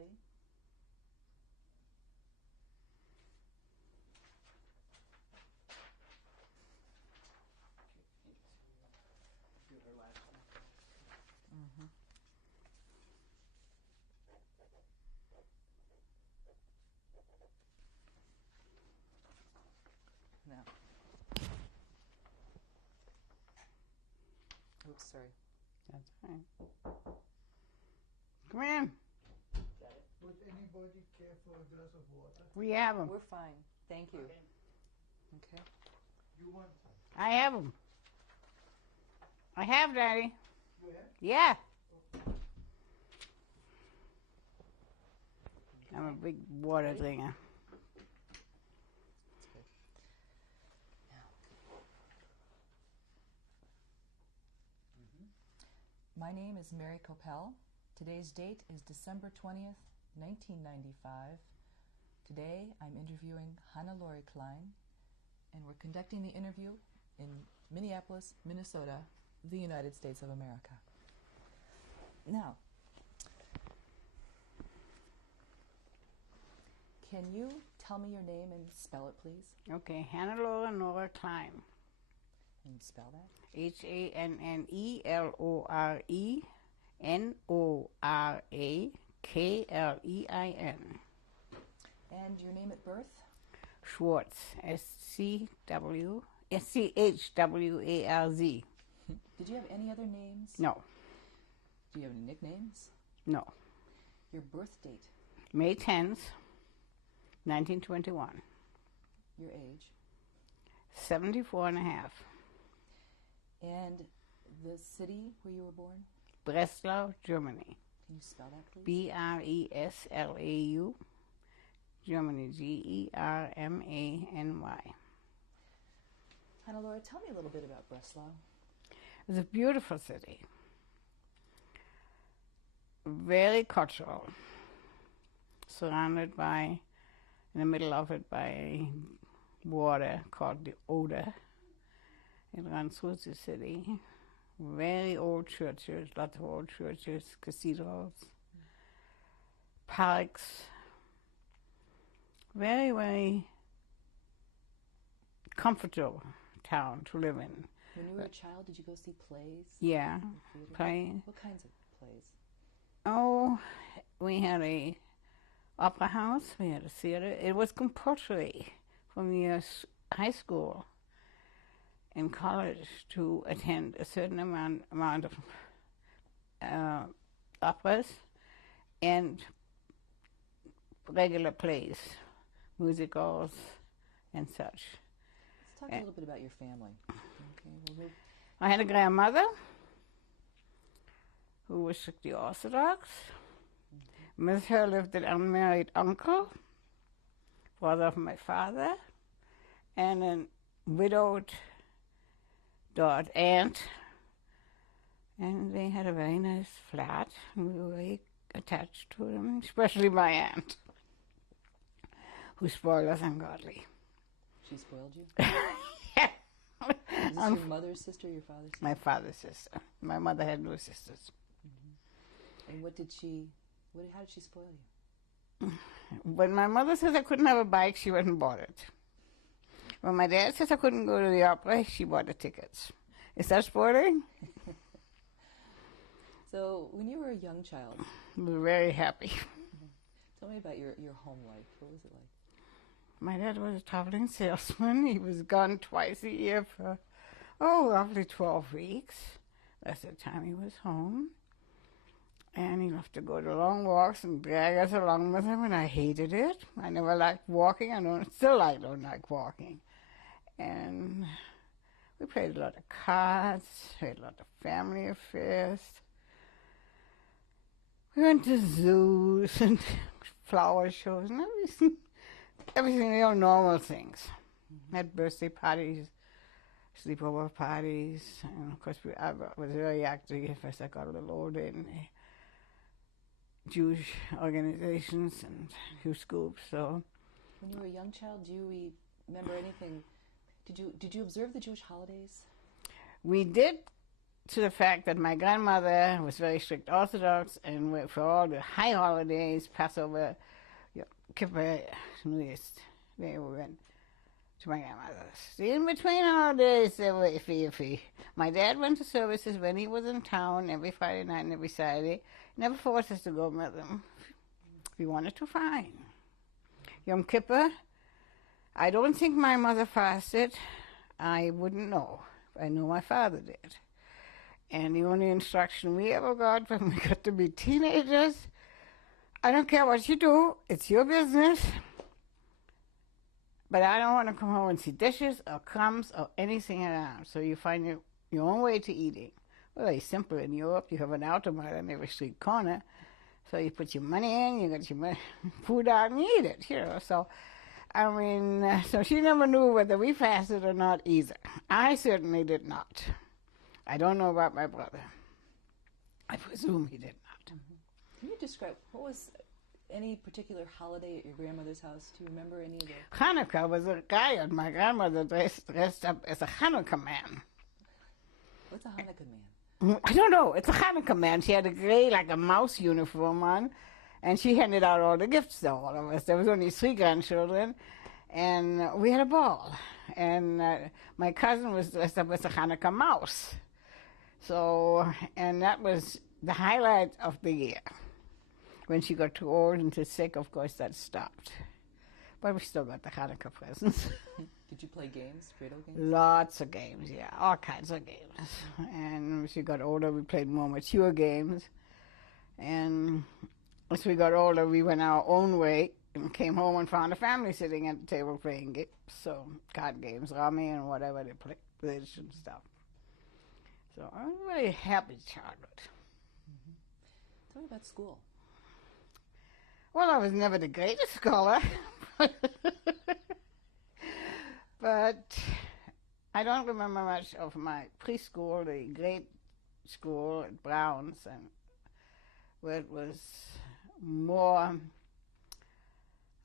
play. Mm-hmm. Now. Oops, sorry. That's fine. Come in. Would anybody care for a glass of water? We have them. We're fine. Thank you. Okay. You want? I have them. I have, Daddy. You have? Yeah. I'm a big water drinker. That's good. Now. My name is Mary Coppell. Today's date is December 20th, 1995. Today I'm interviewing Hannelore Klein, and we're conducting the interview in Minneapolis, Minnesota, the United States of America. Now, can you tell me your name and spell it, please? Okay, Hannelore Klein. And spell that? Hannelore Klein. And your name at birth? Schwartz. Schwarz. Did you have any other names? No. Do you have any nicknames? No. Your birth date? May 10th, 1921. Your age? 74 and a half. And the city where you were born? Breslau, Germany. Can you spell that, please? Breslau, Germany, Germany. Hannelore, tell me a little bit about Breslau. It's a beautiful city. Very cultural. Surrounded by, in the middle of it, by water called the Oder. It runs through the city. Very old churches, lots of old churches, cathedrals, parks. Very, very comfortable town to live in. When you were a child, did you go see plays? Yeah, Theater? play. What kinds of plays? Oh, we had a opera house, we had a theater. It was compulsory from your high school and college to attend a certain amount of operas and regular plays, musicals, and such. Let's talk a little bit about your family. Okay, we'll move. I had a grandmother who was strictly Orthodox. With her lived an unmarried uncle, brother of my father, and a widowed aunt. And they had a very nice flat, and we were very attached to them, especially my aunt, who spoiled us ungodly. She spoiled you? Yeah. Is this your mother's sister or your father's sister? My father's sister. My mother had no sisters. And how did she spoil you? When my mother says I couldn't have a bike, she went and bought it. When my dad says I couldn't go to the opera, she bought the tickets. Is that spoiling? So, when you were a young child, I was very happy. tell me about your home life. What was it like? My dad was a traveling salesman. He was gone twice a year for, roughly 12 weeks. That's the time he was home. And he loved to go to long walks and drag us along with him, and I hated it. I never liked walking. I don't like walking. And we played a lot of cards, we had a lot of family affairs. We went to zoos and flower shows and everything, normal things. Had birthday parties, sleepover parties, and of course I was very active as I got a little older in the Jewish organizations and youth groups. So, when you were a young child, do you remember anything? Did you observe the Jewish holidays? We did to the fact that my grandmother was very strict Orthodox, and for all the high holidays, Passover, Kippur, New Year's, they went to my grandmother's. In between holidays, they were iffy. My dad went to services when he was in town every Friday night and every Saturday. Never forced us to go with him. If he wanted to, fine. Yom Kippur, I don't think my mother fasted. I wouldn't know. I know my father did. And the only instruction we ever got when we got to be teenagers, I don't care what you do, it's your business. But I don't want to come home and see dishes or crumbs or anything around. So you find your own way to eating. Well, very simple. In Europe, you have an automat on every street corner. So you put your money in, you get your food out, and you eat it. So, I mean, so she never knew whether we fasted or not either. I certainly did not. I don't know about my brother. I presume he did not. Can you describe, what was any particular holiday at your grandmother's house? Do you remember any of the... Hanukkah was a guy, and my grandmother dressed up as a Hanukkah man. What's a Hanukkah man? I don't know. It's a Hanukkah man. She had a gray, like a mouse uniform on, and she handed out all the gifts to all of us. There was only 3 grandchildren, and we had a ball. And my cousin was dressed up as a Hanukkah mouse. So, and that was the highlight of the year. When she got too old and too sick, of course, that stopped. But we still got the Hanukkah presents. Did you play games, Dreidel games? Lots of games, yeah, all kinds of games. And as we got older, we played more mature games. And as we got older, we went our own way and came home and found a family sitting at the table playing games. So, card games, rummy and whatever they played, bridge and stuff. So, I was a very happy childhood. Tell me about school. Well, I was never the greatest scholar. But I don't remember much of my preschool, the grade school at Brown's, and where it was more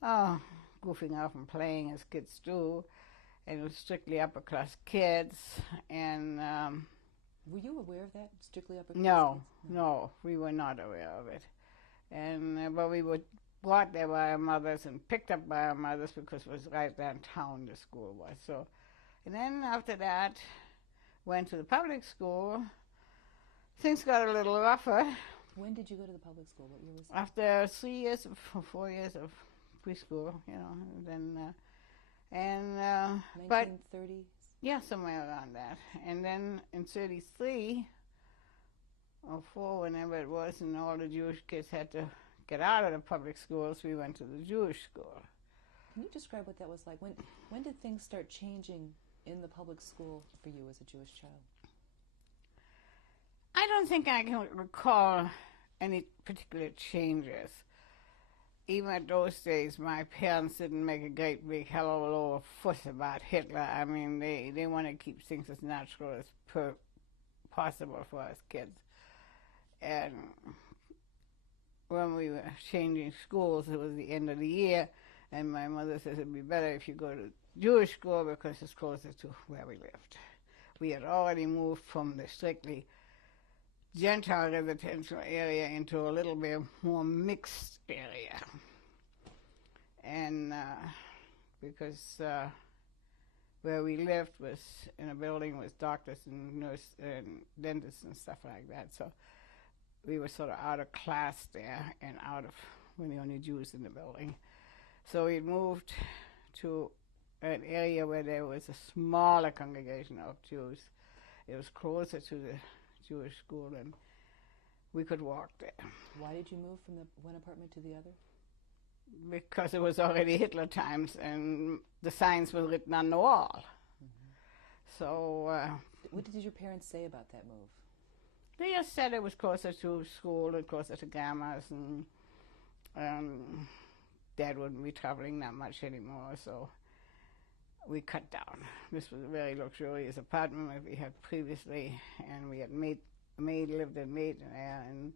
goofing off and playing as kids do, and it was strictly upper class kids. And were you aware of that, strictly upper class kids? No, we were not aware of it. And but we were brought there by our mothers and picked up by our mothers because it was right downtown, the school was. So, and then after that, went to the public school. Things got a little rougher. When did you go to the public school? What year was that? After 3 years, 4 years of preschool, and then, 1930s? Yeah, somewhere around that. And then in 33 or 4, whenever it was, and all the Jewish kids had to get out of the public schools, we went to the Jewish school. Can you describe what that was like? When did things start changing in the public school for you as a Jewish child? I don't think I can recall any particular changes. Even at those days, my parents didn't make a great big hell of a lot of fuss about Hitler. I mean, they want to keep things as natural as possible for us kids. And when we were changing schools, it was the end of the year, and my mother said it'd be better if you go to Jewish school because it's closer to where we lived. We had already moved from the strictly Gentile residential area into a little bit more mixed area. And because where we lived was in a building with doctors and nurses and dentists and stuff like that, so we were sort of out of class there and we're the only Jews in the building. So we moved to an area where there was a smaller congregation of Jews. It was closer to the Jewish school and we could walk there. Why did you move from the one apartment to the other? Because it was already Hitler times and the signs were written on the wall. So... what did your parents say about that move? They just said it was closer to school and closer to grandma's, and Dad wouldn't be traveling that much anymore, so we cut down. This was a very luxurious apartment that we had previously, and we had maid lived in maid there, and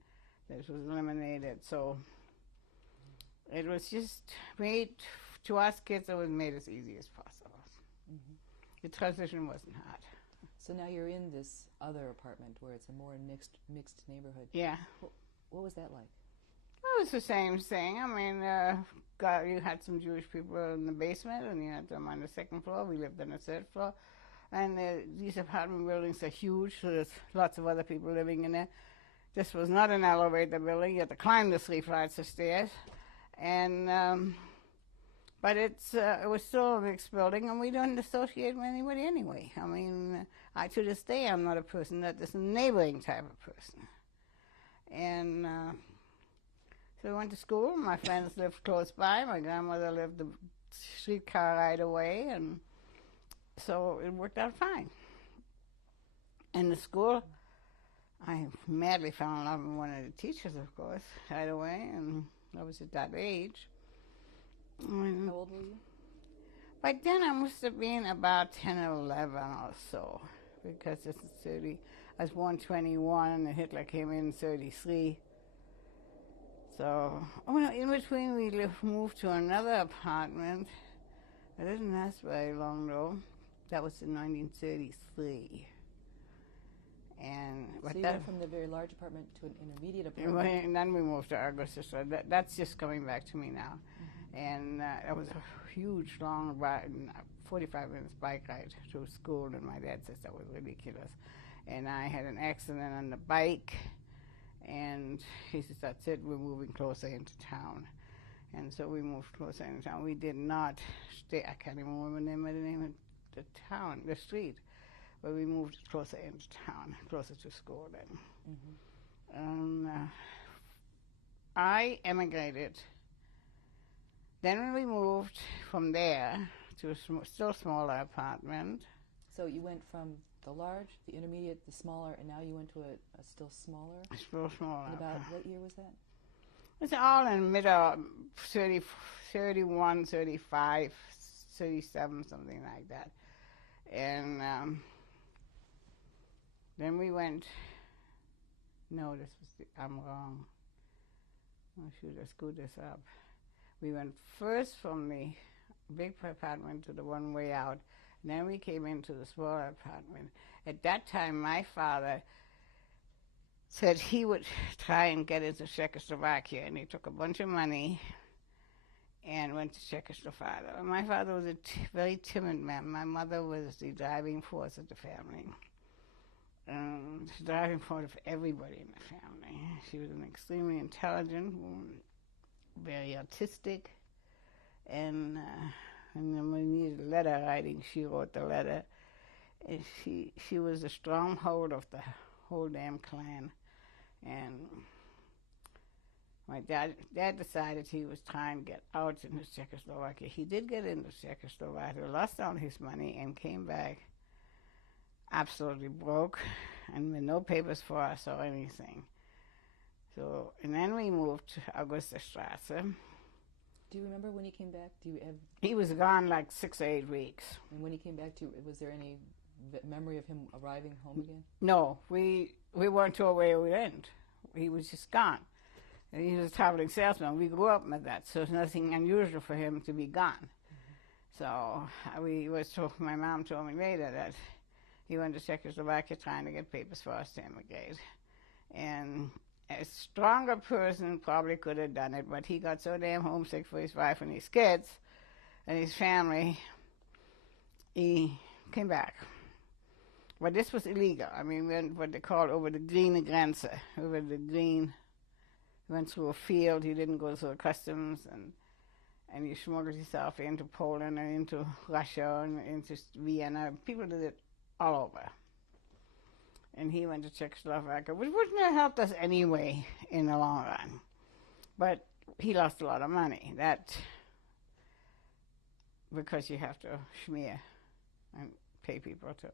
this was eliminated. So it was just made, to us kids, it was made as easy as possible. The transition wasn't hard. So now you're in this other apartment where it's a more mixed neighborhood. Yeah. What was that like? Well, it's the same thing. I mean, you had some Jewish people in the basement, and you had them on the second floor. We lived on the third floor. And these apartment buildings are huge, so there's lots of other people living in there. This was not an elevator building. You had to climb the 3 flights of stairs. And, but it was still a mixed building, and we don't associate with anybody anyway. I mean, to this day, I'm not a person that is a neighboring type of person. And so we went to school. My friends lived close by. My grandmother lived a streetcar ride away, and so it worked out fine. In the school, I madly fell in love with one of the teachers, of course, right away, and I was at that age. How old were you? By then, I must have been about 10 or 11 or so, because this is 30. I was born 21, and Hitler came in 33. So, in between, we moved to another apartment. It didn't last very long, though. That was in 1933. So you went from the very large apartment to an intermediate apartment. And then we moved to Augusta, so that's just coming back to me now. Mm-hmm. And it was a huge, long ride, 45 minutes bike ride to school, and my dad says that was ridiculous. And I had an accident on the bike, and he says, that's it, we're moving closer into town. And so we moved closer into town. We did not stay, I can't even remember the name of the town, the street. But we moved closer into town, closer to school then. Mm-hmm. I emigrated. Then we moved from there to a still smaller apartment. So you went from the large, the intermediate, the smaller, and now you went to a still smaller? Still smaller. And about what year was that? It's all in middle 30, 31, 35, 37, something like that. And then we went, no, I'm wrong. I should have screwed this up. We went first from the big apartment to the one way out, and then we came into the smaller apartment. At that time, my father said he would try and get into Czechoslovakia, and he took a bunch of money and went to Czechoslovakia. My father was a very timid man. My mother was the driving force of the family. The driving force of everybody in the family. She was an extremely intelligent woman, very artistic, and then we needed letter writing, she wrote the letter. And she was the stronghold of the whole damn clan. And my dad decided he was trying to get out into Czechoslovakia. He did get into Czechoslovakia, lost all his money, and came back absolutely broke and with no papers for us or anything. So, and then we moved to Augusta Strasse. Do you remember when he came back? He was gone like 6 or 8 weeks. And when he came back, was there any memory of him arriving home again? No, we weren't told where we went. He was just gone. And he was a traveling salesman. We grew up with that, so it's nothing unusual for him to be gone. Mm-hmm. So my mom told me later that he went to Czechoslovakia trying to get papers for us to immigrate. And a stronger person probably could have done it, but he got so damn homesick for his wife and his kids and his family, he came back. But this was illegal. I mean, we went what they call over the green Grenze, over the green. He went through a field. He didn't go through customs, and he smuggled himself into Poland and into Russia and into Vienna. People did it all over. And he went to Czechoslovakia, which wouldn't have helped us anyway in the long run. But he lost a lot of money. That, because you have to schmear and pay people to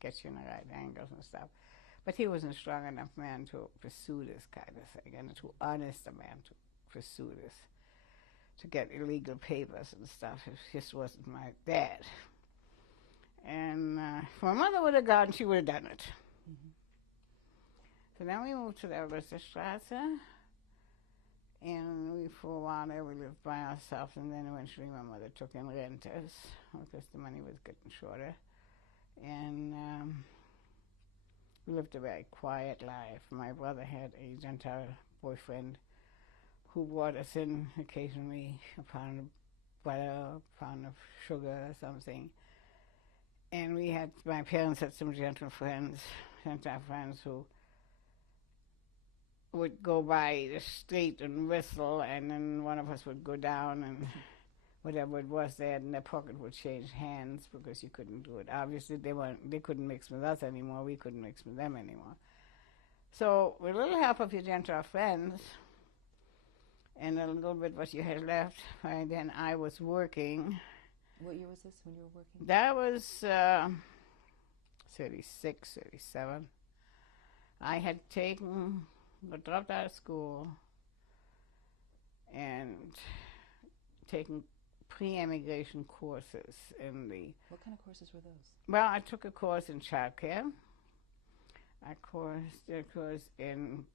get you in the right angles and stuff. But he wasn't a strong enough man to pursue this kind of thing, and too honest a man to pursue this, to get illegal papers and stuff. It just wasn't my dad. And if my mother would have gone, she would have done it. Mm-hmm. So then we moved to the Augusta Strasse, and for a while there we lived by ourselves, and then eventually my mother took in renters because the money was getting shorter. And We lived a very quiet life. My brother had a Gentile boyfriend who brought us in occasionally a pound of butter, a pound of sugar or something. And my parents had some Gentile friends who would go by the street and whistle, and then one of us would go down and whatever it was they had in their pocket would change hands because you couldn't do it. Obviously, they couldn't mix with us anymore. We couldn't mix with them anymore. So with a little help of your Gentile friends and a little bit what you had left, by then I was working. What year was this when you were working? That was 36, 37. I had dropped out of school and taken pre-emigration courses in the... What kind of courses were those? Well, I took a course in childcare. I did a course in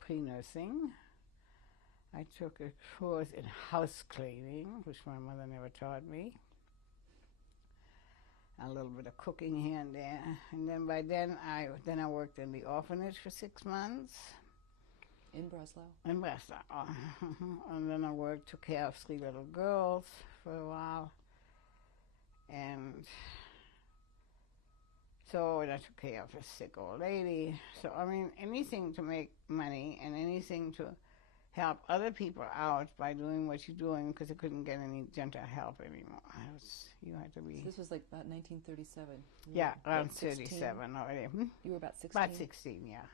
pre-nursing. I took a course in house cleaning, which my mother never taught me. A little bit of cooking here and there. And then by then I worked in the orphanage for 6 months. In Breslau? In Breslau. And then I took care of 3 little girls for a while. And I took care of a sick old lady. So, I mean, anything to make money and anything to help other people out by doing what you're doing, because you couldn't get any Gentile help anymore. You had to be... So this was like about 1937? Yeah, around 37 already. You were about 16? About 16, yeah.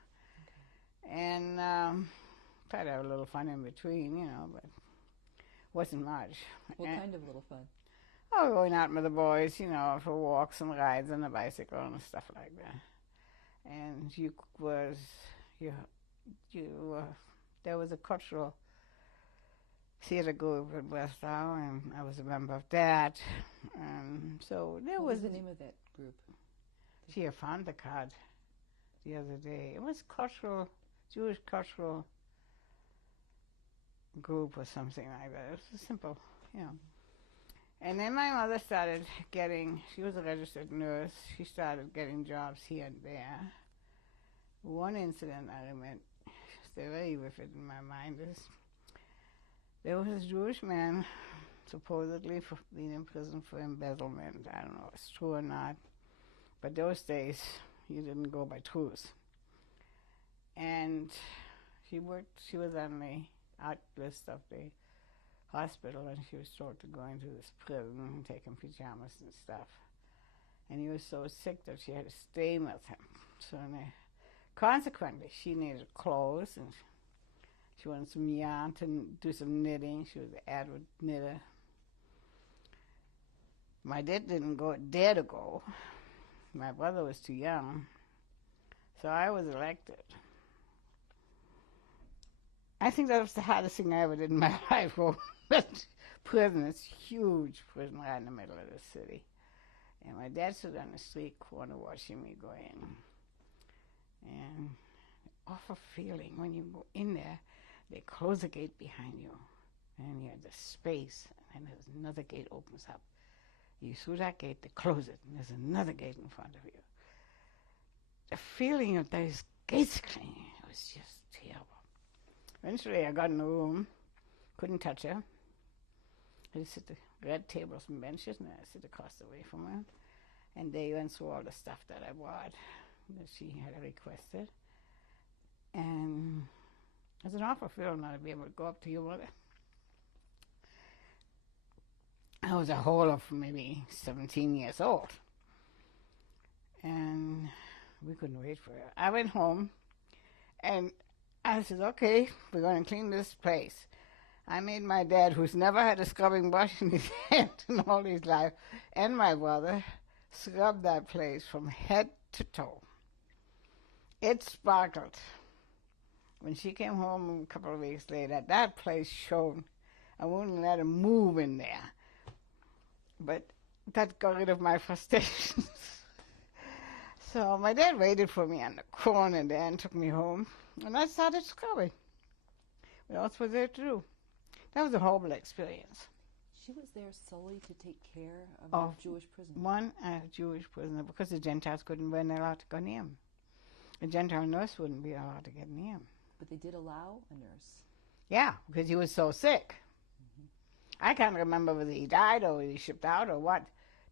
Okay. And tried to have a little fun in between, but wasn't much. What kind of little fun? Oh, going out with the boys, for walks and rides on the bicycle and stuff like that. And there was a cultural theater group in Breslau, and I was a member of that. And so there What was the name of that group? Gee, I found the card the other day. It was Jewish cultural group or something like that. It was simple, And then my mother she was a registered nurse. She started getting jobs here and there. One incident I remember, stay very vivid in my mind, is there was this Jewish man supposedly being in prison for embezzlement. I don't know if it's true or not, but those days you didn't go by truth. And she was on the out list of the hospital, and she was told to go into this prison and take him pajamas and stuff. And he was so sick that she had to stay with him. So consequently, she needed clothes, and she wanted some yarn to do some knitting. She was an avid knitter. My dad didn't dare to go. My brother was too young. So I was elected. I think that was the hardest thing I ever did in my life. Prison, it's huge prison right in the middle of the city. And my dad stood on the street corner watching me go in. And awful feeling when you go in there, they close the gate behind you. And you have the space, and then there's another gate opens up. You through that gate, they close it, and there's another gate in front of you. The feeling of those gates cleaning was just terrible. Eventually, I got in the room, couldn't touch her. I just sit at red tables and benches, and I sit across the way from her. And they went through all the stuff that I bought that she had requested. And it was an awful feeling not to be able to go up to your mother. I was a whole of maybe 17 years old. And we couldn't wait for her. I went home, and I said, okay, we're going to clean this place. I made my dad, who's never had a scrubbing brush in his hand in all his life, and my brother, scrub that place from head to toe. It sparkled. When she came home a couple of weeks later, that place shone. I wouldn't let him move in there. But that got rid of my frustrations. So my dad waited for me on the corner there and took me home, and I started scrubbing. What else was there to do? That was a horrible experience. She was there solely to take care of the Jewish prisoner? One Jewish prisoner, because the Gentiles weren't allowed to go near him. A Gentile nurse wouldn't be allowed to get near him. But they did allow a nurse. Yeah, because he was so sick. I can't remember whether he died or he shipped out or what.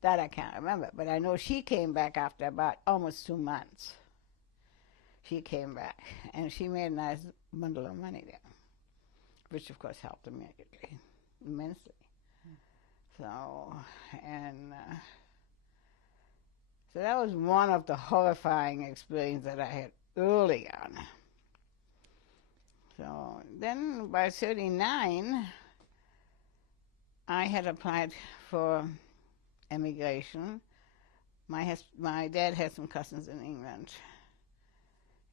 That I can't remember. But I know she came back after about almost 2 months. She came back, and she made a nice bundle of money there, which of course helped immensely. So, and so that was one of the horrifying experiences that I had early on. So then by 39, I had applied for emigration. My dad had some cousins in England,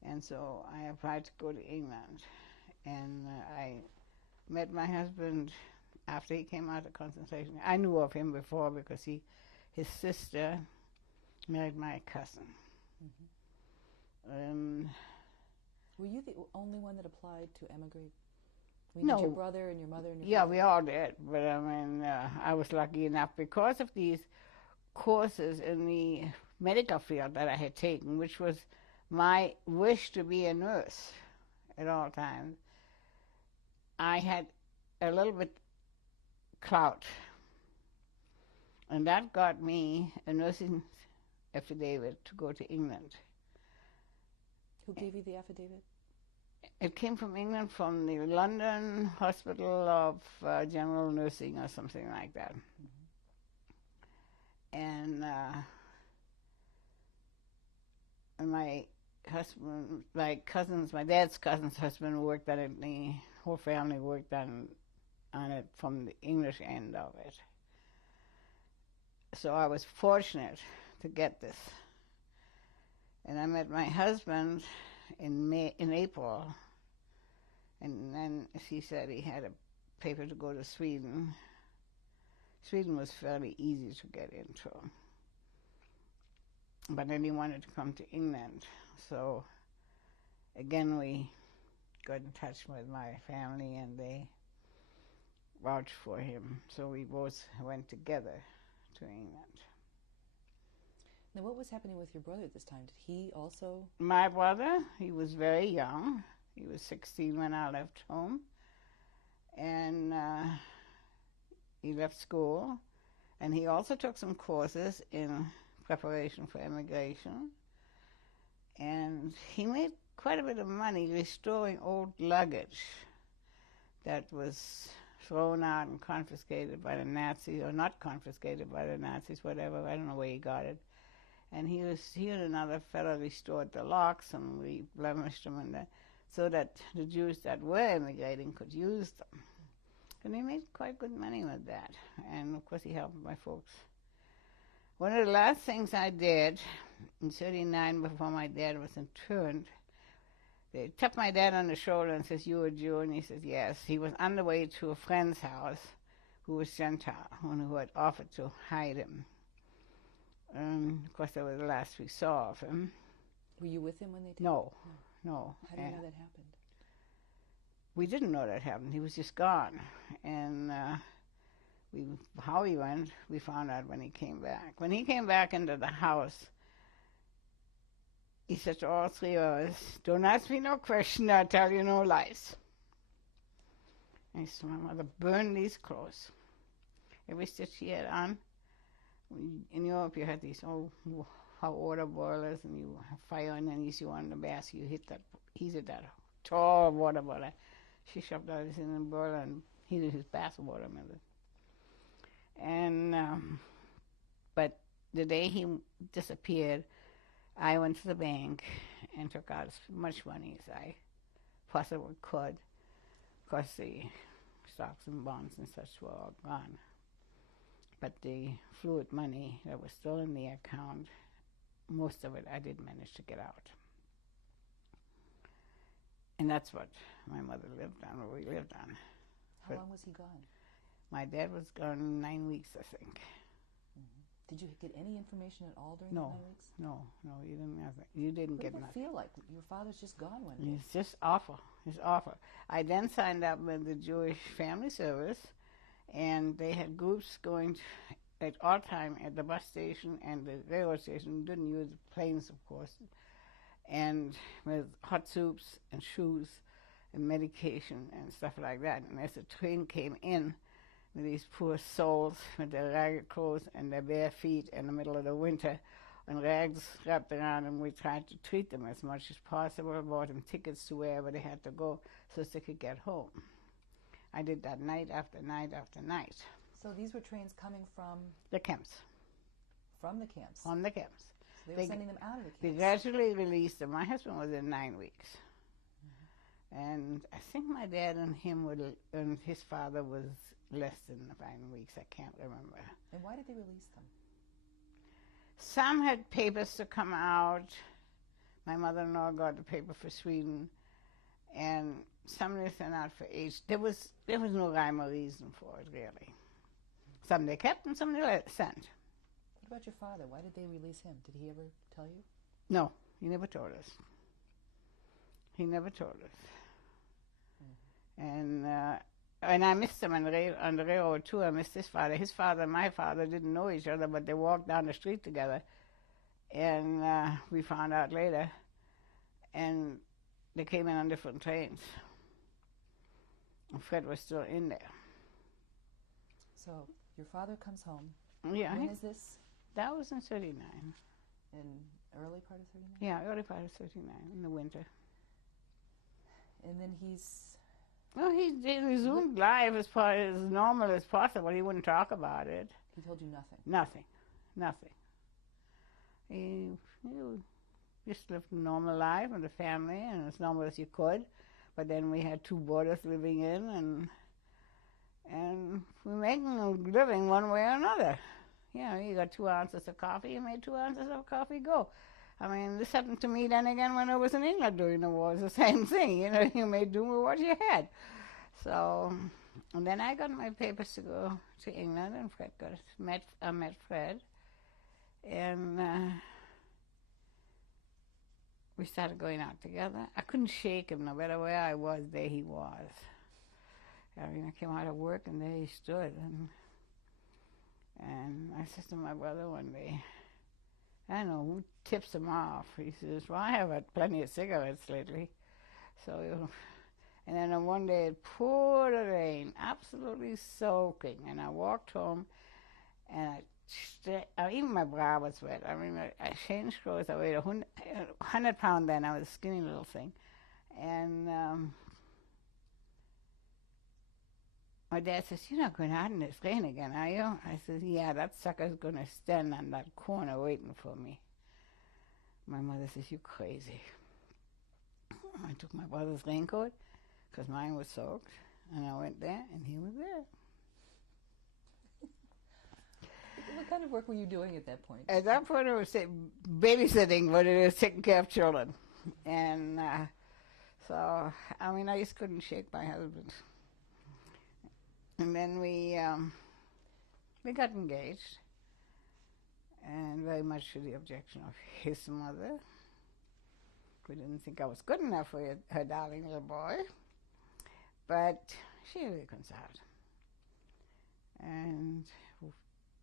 and so I applied to go to England. And I met my husband after he came out of concentration. I knew of him before because his sister married my cousin. Were you the only one that applied to emigrate? No. Did your brother and your mother and your Yeah, father? we all did. But I mean, I was lucky enough because of these courses in the medical field that I had taken, which was my wish to be a nurse at all times. I had a little bit clout, and that got me a nursing affidavit to go to England. Who gave you the affidavit? It came from England, from the London Hospital of General Nursing or something like that. And my husband, my dad's cousin's husband worked on it. The whole family worked on it from the English end of it. So I was fortunate to get this. And I met my husband in April, and then he said he had a paper to go to Sweden. Sweden was fairly easy to get into, but then he wanted to come to England. So again, we got in touch with my family, and they vouched for him. So we both went together to England. Now, what was happening with your brother at this time? Did he also? My brother, he was very young. He was 16 when I left home. And he left school. And he also took some courses in preparation for immigration. And he made quite a bit of money restoring old luggage that was thrown out and confiscated by the Nazis, or not confiscated by the Nazis, whatever. I don't know where he got it. And he and another fellow restored the locks, and we blemished them, so that the Jews that were immigrating could use them. And he made quite good money with that. And of course he helped my folks. One of the last things I did in 1939, before my dad was interned, they tapped my dad on the shoulder and says, "You a Jew?" And he says, "Yes." He was on the way to a friend's house who was Gentile and who had offered to hide him. Of course, that was the last we saw of him. Were you with him when they did? No. How do you know that happened? We didn't know that happened. He was just gone. And how he went, we found out when he came back. When he came back into the house, he said to all three of us, "Don't ask me no question, I'll tell you no lies." And he said, "My mother burned these clothes. Every stitch she had on." In Europe, you had these old hot water boilers, and you have fire underneath you on the basket. You heated that tall water boiler. She shoved all this in the boiler and heated his bath water with it. And but the day he disappeared, I went to the bank and took out as much money as I possibly could, because the stocks and bonds and such were all gone. But the fluid money that was still in the account, most of it I did manage to get out. And that's what my mother lived on, or we lived on. How long was he gone? My dad was gone 9 weeks, I think. Did you get any information at all during the 9 weeks? No, you didn't have it. You didn't get nothing. What did it feel like? Your father's just gone one day. It's just awful. It's awful. I then signed up with the Jewish Family Service, and they had groups going at all time at the bus station and the railroad station. We didn't use planes, of course. and with hot soups and shoes and medication and stuff like that. And as the train came in, these poor souls with their ragged clothes and their bare feet in the middle of the winter, and rags wrapped around them, we tried to treat them as much as possible, bought them tickets to wherever they had to go so they could get home. I did that night after night after night. So these were trains coming from The camps. From the camps. From the camps. So they were sending them out of the They camps. gradually released them. My husband was in 9 weeks. And I think my dad and him and his father was less than 9 weeks. I can't remember. And why did they release them? Some had papers to come out. My mother-in-law got the paper for Sweden, and some they sent out for age. There was no rhyme or reason for it, really. Some they kept and some they sent. What about your father? Why did they release him? Did he ever tell you? No, he never told us. He never told us. And I missed him on the railroad too. I missed his father. His father and my father didn't know each other, but they walked down the street together. And we found out later. And they came in on different trains. And Fred was still in there. So your father comes home. Yeah. When is this? That was in 39. In early part of 39? Yeah, early part of 39, in the winter. And then he's... Well, he resumed life as normal as possible. He wouldn't talk about it. He told you nothing? Nothing. He just lived a normal life with the family, and as normal as you could. But then we had 2 boarders living in, and we're making a living one way or another. You know, you got 2 ounces of coffee, you made 2 ounces of coffee go. I mean, this happened to me then again when I was in England during the war. It's the same thing, you know, you made do with what you had. So, and then I got my papers to go to England, and I met Fred, and we started going out together. I couldn't shake him, no matter where I was, there he was. I mean, I came out of work and there he stood, and I said to my brother one day, I don't know who tips him off. He says, well, I have had plenty of cigarettes lately. So, and then one day it poured rain, absolutely soaking, and I walked home, and even my bra was wet. I mean, I changed clothes. I weighed 100 pounds then. I was a skinny little thing. And my dad says, you're not going out in this rain again, are you? I said, yeah, that sucker's going to stand on that corner waiting for me. My mother says, you crazy. I took my brother's raincoat, because mine was soaked, and I went there, and he was there. What kind of work were you doing at that point? At that point, I was babysitting, but it was taking care of children. And so, I mean, I just couldn't shake my husband. And then we got engaged, and very much to the objection of his mother, who didn't think I was good enough for her darling little boy. But she reconciled. And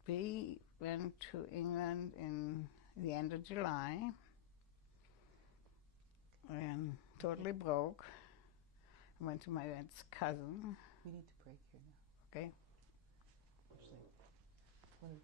we went to England in the end of July, and totally broke. I went to my aunt's cousin. We need to break here now. Okay. One of